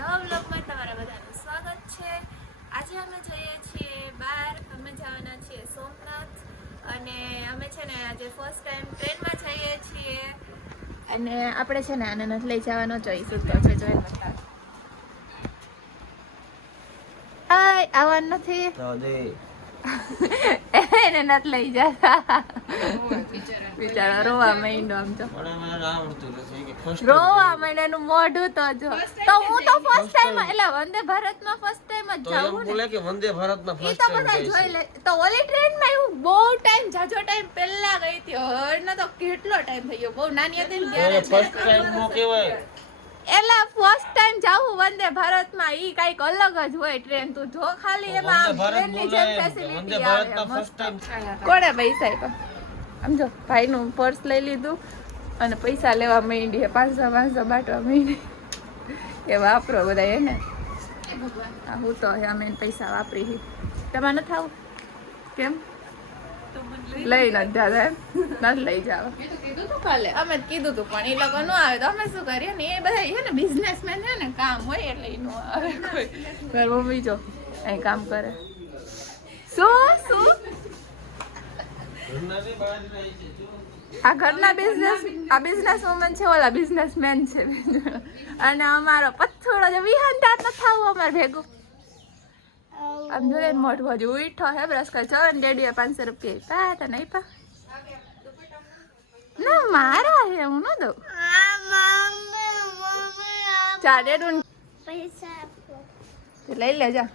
નવા વ્લોગમાં તમારા બધાનું સ્વાગત છે. આજે અમે જઈએ છીએ બહાર. અમે જવાના છીએ સોમનાથ અને અમે છે ને આજે ફર્સ્ટ ટાઈમ ટ્રેનમાં જઈએ છીએ અને આપણે છે ને આને નથી લઈ જવાનો ચોઈસ તો છે જોઈ બતાવ. હાય આવવાનું નથી એને નથી લઈ જતા બિચારા રોવા માંડ્યો આમ તો રોવા માંડ્યાનું મોઢું તો જો તો હું તો ફર્સ્ટ ટાઈમ એટલે વંદે ભારતમાં ફર્સ્ટ ટાઈમ જ જાઉં ને બોલે કે વંદે ભારતમાં ફર્સ્ટ ટાઈમ બધા જોઈ લે તો ઓલી ટ્રેનમાં એવું બહુ ટાઈમ જાજો ટાઈમ પહેલા ગઈ હતી હરનો તો કેટલો ટાઈમ થઈ ગયો બહુ નાની હતી ને ત્યારે ફર્સ્ટ ટાઈમ નો કહેવાય એલા ફર્સ્ટ ટાઈમ જાવું વંદે ભારતમાં ઈ કઈક અલગ જ હોય ટ્રેન તું જો ખાલી એમાં ટ્રેનની જેમ ફેસિલિટી આવે ફર્સ્ટ ટાઈમ કોણે પૈસા આપ્યા આમ જો ભાઈનું પર્સ લઈ લીધું અને પૈસા લેવા માંડી 500 બાટવા માંડી કે વાપરો બધા એને હું તો અમે પૈસા વાપરી તમારે નથી આવું કેમ લઈ નથી જતા એમ નથી લઈ જાવ અમે કીધું તું પણ એ લોકો ન આવે તો અમે શું કરીએ ને એ બધા છે ને બિઝનેસમેન છે ને કામ હોય એટલે એ ન આવે કોઈ મમ્મી જો અહીં કામ કરે શું આ ઘરના બિઝનેસ વુમન છે ઓલા બિઝનેસમેન છે અને અમારો પથ્થોડો જે વિહાન દાંત ન થાવું અમારે ભેગું આમ જોઈએ મોઢું હજુ ઉઠો હે બ્રશ કર ચો ને ડેડીએ 500 રૂપિયા આપ્યા તને આપ્યા ના મારા હે હું ન દઉં ચા ડેડું પૈસા આપો લઈ લેજા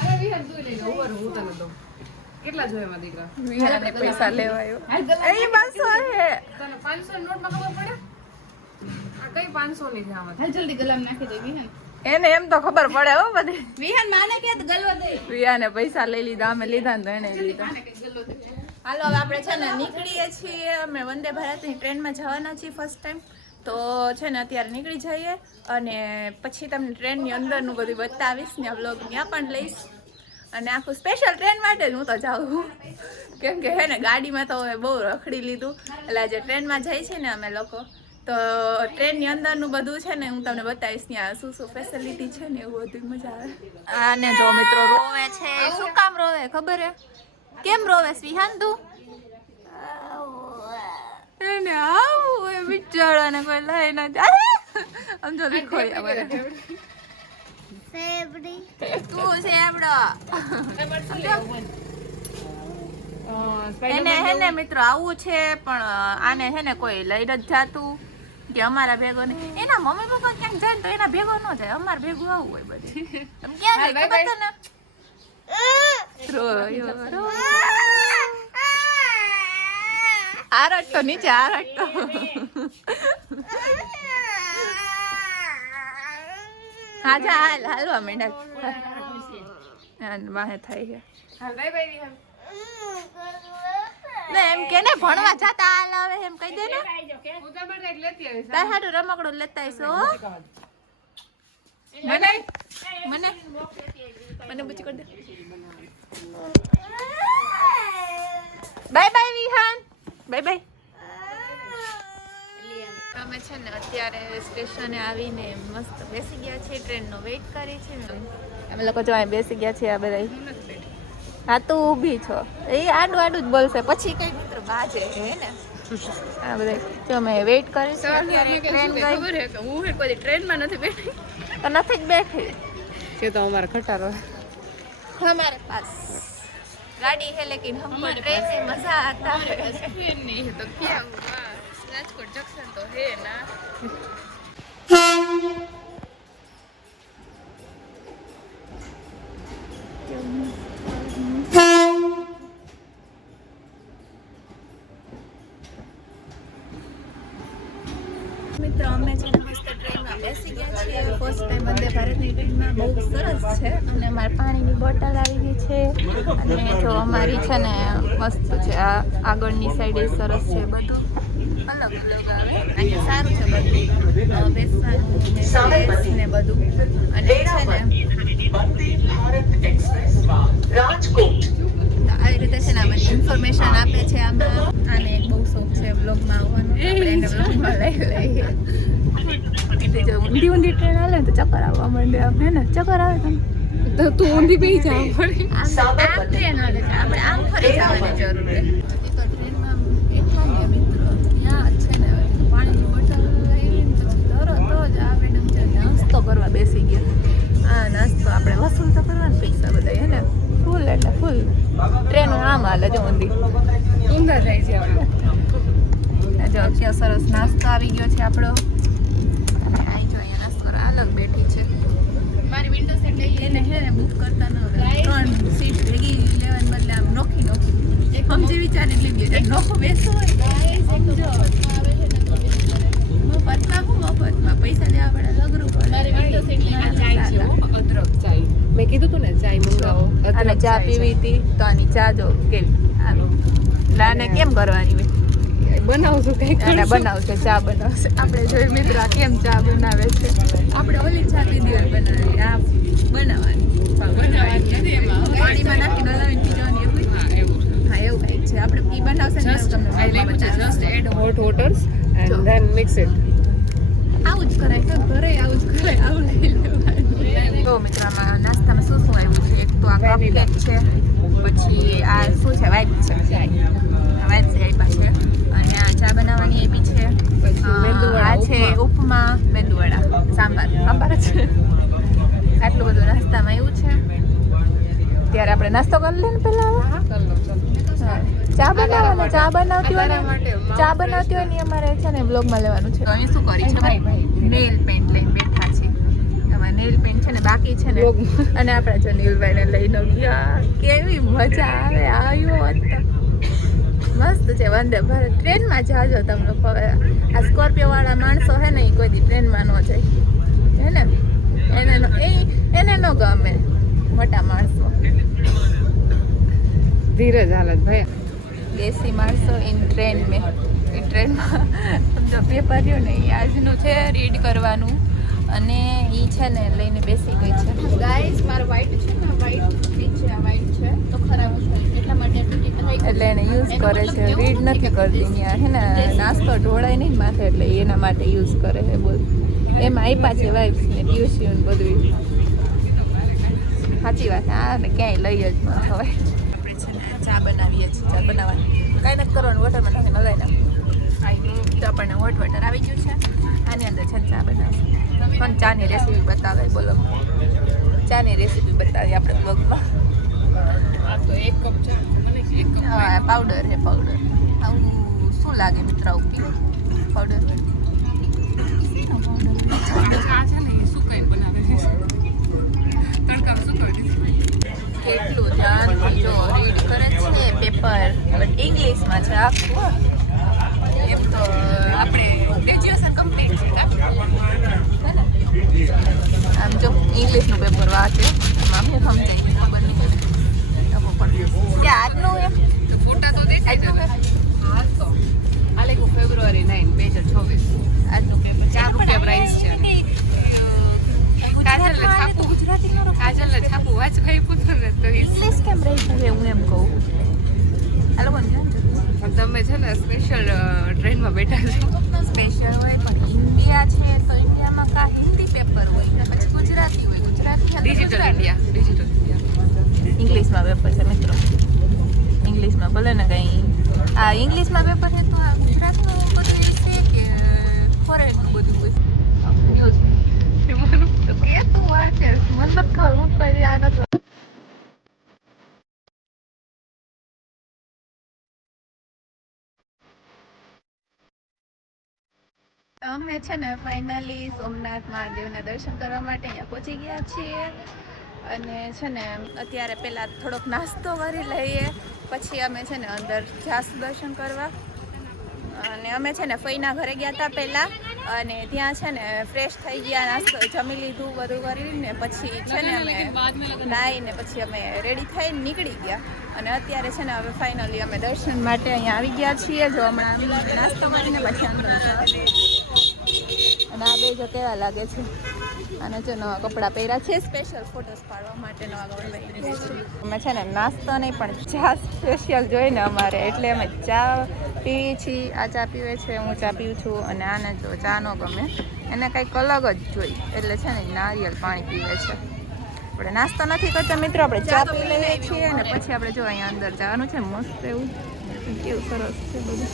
અરે વિહાન તું લઈ લે ઓવર હું તને દઉં કેટલા જોયા માં દીકરા વિહાને પૈસા લેવાયો એ 500 હે તને 500 નોટ માં ખબર પડે આ કઈ 500 ની છે આમાં હાલ જલ્દી ગલામ નાખી દે વિહાન એને એમ તો ખબર પડે હો બધી વિહાન માને કે ગલવા દે વિહાને પૈસા લઈ લીધા અમે લીધા ને તો એને લીધા હાલો હવે આપણે છે ને નીકળીએ છીએ અમે વંદે ભારતની ટ્રેનમાં જવાના છીએ ફર્સ્ટ ટાઈમ તો છે ને અત્યારે નીકળી જઈએ અને પછી તમને ટ્રેનની અંદરનું બધું બતાવીશ ને વ્લોગ ત્યાં પણ લઈશ અને આખું સ્પેશિયલ ટ્રેન માટે જ હું તો જાઉં કેમ કે હે ને ગાડીમાં તો હવે બહુ રખડી લીધું એટલે આજે ટ્રેનમાં જાય છે ને અમે લોકો તો ટ્રેનની અંદરનું બધું છે ને હું તમને બતાવીશ ત્યાં શું શું ફેસિલિટી છે ને એવું બધું મજા આવે આને જો મિત્રો રોવે છે શું કામ રોવે ખબર હે કેમ રોવે વિહાન તું એને આવું એ બિચારાને કોઈ લઈ ન જાય આમ જો દેખોડી અમારે સેબડી તું સેબડો એને હે ને મિત્રો આવું છે પણ આને હે ને કોઈ લઈ જ જાતું કે અમારા ભેગો ને એના મમ્મી પપ્પા ક્યાંક જાય ને તો એના ભેગો ન જાય અમાર ભેગું આવું હોય બધી તમે ક્યાં જાય ખબર છે ને રોયો આરટ તો નીચે આરટ તો હાજા હાલવા માંડ્યા વાહે થાય છે હાલ બાય બાય વિહાન ને એમ કે ને ભણવા જાતા હાલ આવે એમ કહી દે ને હું તમારે એક લેતી આવીશ તાર હાટુ રમકડું લેતા આવીશો મને બુચી કરી દે bye bye Vihan bye bye અમે છે ને અત્યારે સ્ટેશને આવીને મસ્ત બેસી ગયા છીએ ટ્રેનનો વેઇટ કરી છે અમે લોકો જો અહીં બેસી ગયા છીએ આ બધા હા તું ઊભી છો એ આડું આડું જ બોલશે પછી કઈ મિત્ર બાજે હે ને આ બધા જો અમે વેઇટ કરીશું અત્યારે ટ્રેન ગઈ ખબર હે કે હું કોઈ ટ્રેનમાં નથી બેઠી તો નથી જ બેઠી કે તો અમારા ખટારો हमारे पास गाड़ी है लेकिन हमको ट्रेन से मजा आता है ट्रेन नहीं है तो क्या हुआ राजकोट जंक्शन तो है ना મિત્રો અમે છે ને મસ્ત ટ્રેનમાં બેસી ગયા છીએ ફર્સ્ટ ટાઈમ વંદે ભારતની ટ્રેનમાં બહુ સરસ છે અને અમારે પાણીની બોટલ આવી ગઈ છે અને જો અમારી છે ને મસ્ત છે આ આગળની સાઈડ એ સરસ છે બધું અલગ અલગ આવે અહીંયા સારું છે બધું બેસવાનું ને બધું અને છે ને રાજકોટ આવી રીતે છે ને બધી ઇન્ફોર્મેશન આપે છે આમાં આને એક બહુ શોખ છે વ્લોગમાં આવવાનો આપણે એને વ્લોગમાં લઈ લઈએ એટલે જો ઊંધી ઊંધી ટ્રેન હાલે ને તો ચક્કર આવવા માંડે આમ હે ને ચક્કર આવે તમને તો તું ઊંધી બેસી જા પડે આમ ટ્રેન હાલે છે આપણે આમ ફરી જવાની જરૂર છે એ તો ટ્રેનમાં બેઠા ને મિત્રો ત્યાં છે ને પાણીની બોટલ લઈને પછી તરત જ આ મેડમ છે નાસ્તો કરવા બેસી ગયા આ નાસ્તો આપણે વસૂલ તો કરવાના પૈસા બધા હે ને ફૂલ એટલે ફૂલ ટ્રેન આમ હાલે છે ઊંધી ઊંધા જાય છે આપણે જો કેવો સરસ નાસ્તો આવી ગયો છે આપણો અહીં જો અહીંયા નાસ્તો અલગ બેઠી છે મારી વિન્ડો સીટ લઈ એને હે ને બુક કરતા ન હોય 3 સીટ ભેગી લેવાની બદલે આમ નોખી નોખી સમજી વિચારી લીધી છે નોખો બેસો હોય મફતમાં પૈસા લેવા પડે લગરું પડે મારી વિન્ડો સીટ લઈને ચાય છે અદરક ચાય મેં કીધું તું ને ચાય મંગાવો અને ચા પીવી હતી તો આની ચા જો કેવી લાને કેમ કરવાની હોય બનાવશું કઈક અને બનાવશે ચા બનાવશે આપણે જોઈ મિત્ર કેમ ચા બનાવે છે આપણે ઓલી ચા પીધી હોય બનાવી આ બનાવવાની પાણીમાં નાખીને હલાવીને પીવાની એવું હા એવું કંઈક છે આપણે ઈ બનાવશે ને તમને just add hot waters and then mix it આવું જ કરાય તો ઘરે આવું જ કરાય આવું લઈ લેવાનું તો મિત્રમાં નાસ્તામાં શું શું આવ્યું છે એક તો આ કપકેક છે પછી આ શું છે વ્હાઈટ છે વ્હાઈટ છે આપ્યા છે અને આ ચા બનાવવાની આપી છે આ છે ઉપમા મેંદુવડા સાંભાર જ છે આટલું બધું નાસ્તામાં આવ્યું છે ત્યારે આપણે નાસ્તો કરી લઈએ ને પહેલા ચા બનાવતી હોય ને અમારે છે ને બ્લોગમાં લેવાનું છે અહીં શું કરી છે નેલ પેન્ટ લઈને બેઠા છે અમારે નેલ પેન્ટ છે ને બાકી છે ને અને આપણે જો નીલભાઈને લઈને ગયા કેવી મજા આવે આવ્યો મસ્ત છે વંદે ભારત ટ્રેનમાં જાજો તમને હવે આ સ્કોર્પિયો વાળા માણસો હે ને એ કોઈ દી ટ્રેનમાં ન જાય હે ને એને ન ગમે મોટા માણસો ધીરજ હાલત ભાઈ દેશી માણસો ઇન ટ્રેન મેં એ ટ્રેનમાં સમજો પેપર રહ્યો ને એ આજનું છે રીડ કરવાનું અને એ છે ને લઈને બેસી ગઈ છે ગાઈસ મારો વ્હાઈટ છે ને વ્હાઈટ નીચે આ વ્હાઈટ છે તો ખરાબ છે એટલા માટે એટલે એને યુઝ કરે છે રીડ નથી કરતી ત્યાં હે ને નાસ્તો ઢોળાય નહીં માથે એટલે એના માટે યુઝ કરે છે બોલ એમાં આપ્યા છે વાઇફ્સ ને ટ્યુશન બધું સાચી વાત હા ને ક્યાંય લઈ જ ન થવાય આપણે છે ને ચા બનાવીએ છીએ ચા બનાવવાની કાંઈ નથી કરવાનું વોટરમાં નાખીને હલાવી નાખું તો આપણને હોટ વોટર આવી ગયું છે આની અંદર છે ચા બનાવશું પણ ચાની રેસીપી બતાવે બોલો ચાની રેસીપી બતાવી આપણે બ્લોગમાં આ તો 1 કપ ચા મને 1 કપ હા પાવડર છે પાવડર આવું શું લાગે મિત્ર આવું પીવું પાવડર ચા છે ને એ સુકાઈને બનાવે છે તડકામાં સુકાવી દીધી કેટલું ધ્યાનથી જો રીડ કરે છે પેપર બટ ઇંગ્લિશમાં છે આખું એમ તો આપણે ગ્રેજ્યુએશન કમ્પ્લીટ છે આમ જો ઇંગ્લિશનું પેપર વાંચે આમાં હું સમજાય ખબર નહીં કે આજનું એમ ફોટા તો દેખાય છે હા તો આ લેખું ફેબ્રુઆરી 9 2024 આજનું પેપર ₹4 પ્રાઇસ છે કાજલને છાપું વાંચ કઈ પૂછું ને તો ઇંગ્લિશ કેમ રહી છે હું એમ કહું આ લોકોને ધ્યાન છે તમે છે ને સ્પેશિયલ ટ્રેનમાં બેઠા છો સ્પેશિયલ હોય પણ ઇન્ડિયા છે તો ઇન્ડિયામાં કા હિન્દી પેપર હોય ને પછી ગુજરાતી હોય ગુજરાતી ડિજિટલ ઇન્ડિયા ઇંગ્લિશમાં પેપર છે મિત્રો ઇંગ્લિશમાં ભલે ને કંઈ આ ઇંગ્લિશમાં પેપર છે તો આ ગુજરાતીનું બધું એ છે કે ફોરેનનું બધું હોય ન્યૂઝ તો કે તું વાંચે મને નથી ખબર હું કઈ આ નથી અમે છે ને ફાઇનલી સોમનાથ મહાદેવના દર્શન કરવા માટે અહીંયા પહોંચી ગયા છીએ અને છે ને અત્યારે પહેલાં થોડોક નાસ્તો કરી લઈએ પછી અમે છે ને અંદર જાસુ દર્શન કરવા અને અમે છે ને ફઈના ઘરે ગયા હતા પહેલાં અને ત્યાં છે ને ફ્રેશ થઈ ગયા નાસ્તો જમી લીધું બધું કરીને પછી છે ને અમે નાહીને પછી અમે રેડી થઈને નીકળી ગયા અને અત્યારે છે ને હવે ફાઇનલી અમે દર્શન માટે અહીંયા આવી ગયા છીએ જો હમણાં નાસ્તો કરીને પછી અંદર અને આ બે જો કેવા લાગે છે અને જો નવા કપડાં પહેર્યા છે સ્પેશિયલ ફોટોસ પાડવા માટે નવા કપડાં પહેરીને અમે છે ને નાસ્તો નહીં પણ ચા સ્પેશિયલ જોઈને અમારે એટલે અમે ચા પીવી છીએ આ ચા પીવે છે હું ચા પીવું છું અને આને જો ચા ન ગમે એને કંઈક અલગ જ જોઈ એટલે છે ને નારિયેલ પાણી પીવે છે. આપણે નાસ્તો નથી કરતા મિત્રો, આપણે ચા પી લઈએ છીએ અને પછી આપણે જો અહીંયા અંદર જવાનું છે. મસ્ત એવું કેવું સરસ છે બધું.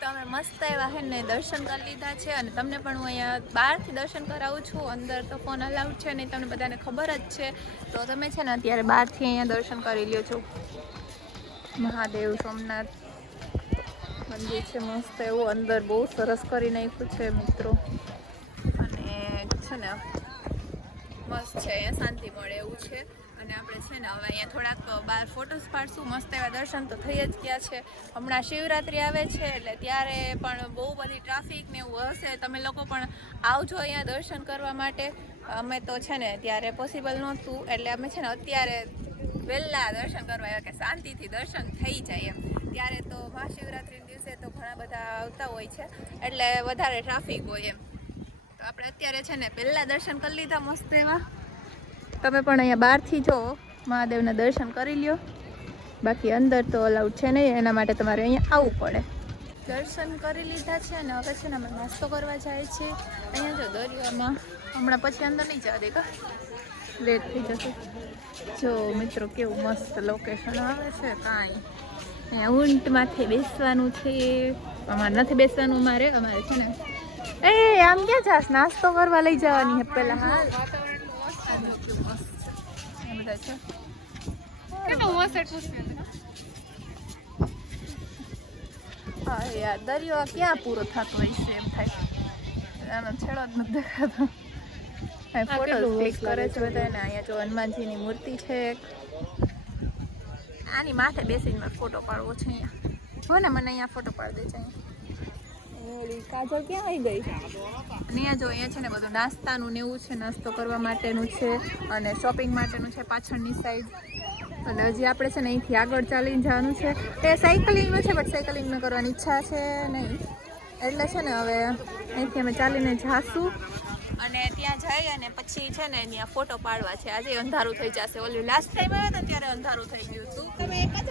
તો અમે મસ્ત એવા હે ને દર્શન કરી લીધા છે અને તમને પણ હું અહીંયા બહારથી દર્શન કરાવું છું. અંદર તો ફોન અલાઉડ છે નહીં, તમને બધાને ખબર જ છે. તો તમે છે ને અત્યારે બહારથી અહીંયા દર્શન કરી લ્યો છો. મહાદેવ સોમનાથ મંદિર છે મસ્ત એવું, અંદર બહુ સરસ કરી નાખ્યું છે મિત્રો. અને છે ને મસ્ત છે, અહીંયા શાંતિ મળે એવું છે. અને આપણે છે ને હવે અહીંયા થોડાક બહાર ફોટોસ પાડશું. મસ્ત એવા દર્શન તો થઈ જ ગયા છે. હમણાં શિવરાત્રિ આવે છે એટલે ત્યારે પણ બહુ બધી ટ્રાફિક ને એવું હશે. તમે લોકો પણ આવજો અહીંયા દર્શન કરવા માટે. અમે તો છે ને ત્યારે પોસિબલ નહોતું એટલે અમે છે ને અત્યારે વહેલા દર્શન કરવા આવ્યા કે શાંતિથી દર્શન થઈ જાય એમ. ત્યારે તો મહાશિવરાત્રિના દિવસે તો ઘણા બધા આવતા હોય છે એટલે વધારે ટ્રાફિક હોય એમ. તો આપણે અત્યારે છે ને પહેલાં દર્શન કરી લીધા મસ્ત એવા. તમે પણ અહીંયા બહારથી જો મહાદેવના દર્શન કરી લ્યો. બાકી અંદર તો અલાઉડ છે નહીં, એના માટે તમારે અહીંયા આવવું પડે. દર્શન કરી લીધા છે અને હવે છે ને અમે નાસ્તો કરવા જાય છીએ. અહીંયા જો દરિયામાં હમણાં પછી અંદર નહીં જવા દે કા, લેટ થઈ જશે. જો મિત્રો કેવું મસ્ત લોકેશન આવે છે. કાંઈ અહીંયા ઊંટમાંથી બેસવાનું છે. અમારે નથી બેસવાનું, અમારે છે ને એ આમ ક્યાં જાસ, નાસ્તો કરવા લઈ જવાની છે પહેલાં. હા બધા છે. હા યાર દરિયો ક્યાં પૂરો થતો હોય છે એમ થાય. આનો છેડો જ નથી દેખાતો. ફોટો ક્લિક કરે છે બધા ને. અહીંયા જો હનુમાનજીની મૂર્તિ છે. આની માથે બેસીને મારે ફોટો પાડવો છે અહીંયા. જો ને મને અહીંયા ફોટો પાડી દે છે. અહીંયા કાજલ ક્યાં આવી ગઈ? અને અહીંયા જો અહીંયા છે ને બધું નાસ્તાનું ને એવું છે, નાસ્તો કરવા માટેનું છે અને શોપિંગ માટેનું છે પાછળની સાઈડ. અને હજી આપણે છે ને અહીંથી આગળ ચાલીને જવાનું છે. એ સાયકલિંગનું છે બટ સાયકલિંગમાં કરવાની ઈચ્છા છે નહીં એટલે છે ને હવે અહીંથી અમે ચાલીને જાશું અને ત્યાં જઈ અને પછી છે ને ત્યાં ફોટો પાડવા છે. આજે અંધારું થઈ જશે. ઓલી લાસ્ટ ટાઈમ આવ્યા હતા ત્યારે અંધારું થઈ ગયું હતું. તમે એક જ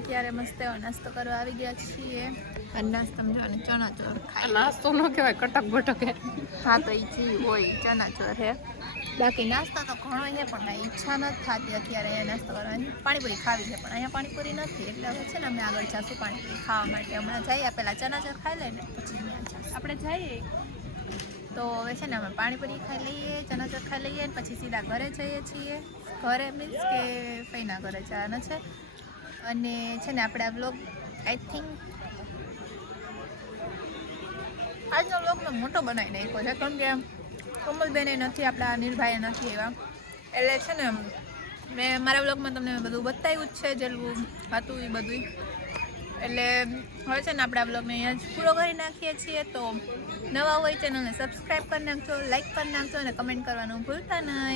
અત્યારે મસ્ત એવો નાસ્તો કરવા આવી ગયા છીએ. અને નાસ્તામાં જો અને ચણાચોર ખાઈ. નાસ્તો ન કહેવાય, કટક બટક. હા તો એ ચી હોય ચણાચોર હે. બાકી નાસ્તો તો ઘણો છે પણ કાંઈ ઈચ્છા નથી થતી અત્યારે અહીંયા નાસ્તો કરવાની. પાણીપુરી ખાવી છે પણ અહીંયા પાણીપુરી નથી એટલે હવે છે ને અમે આગળ જઈશું પાણીપુરી ખાવા માટે. હમણાં જઈએ પહેલાં ચણાચોર ખાઈ લઈને પછી અહીંયા જઈશું. આપણે જઈએ તો હવે છે ને અમે પાણીપુરી ખાઈ લઈએ, ચણાચોર ખાઈ લઈએ અને પછી સીધા ઘરે જઈએ છીએ. ઘરે મીન્સ કે ફઈના ઘરે જવાના છે. અને છે ને આપણે આ વ્લોગ આઈ થિંક આજનો વ્લોગ મેં મોટો બનાવી નાખ્યો છે કેમ કે કોમલબેને નથી, આપણા નિર્ભાઈએ નથી એવા એટલે છે ને મેં મારા વ્લોગમાં તમને બધું બતાવ્યું જ છે જેટલું હતું એ બધું. એટલે હવે છે ને આપણે આ વ્લોગને અહીંયા જ પૂરો કરી નાખીએ છીએ. તો નવા હોય ચેનલને સબસ્ક્રાઈબ કરી નાખજો, લાઈક કરી નાખજો અને કમેન્ટ કરવાનું ભૂલતા નહીં.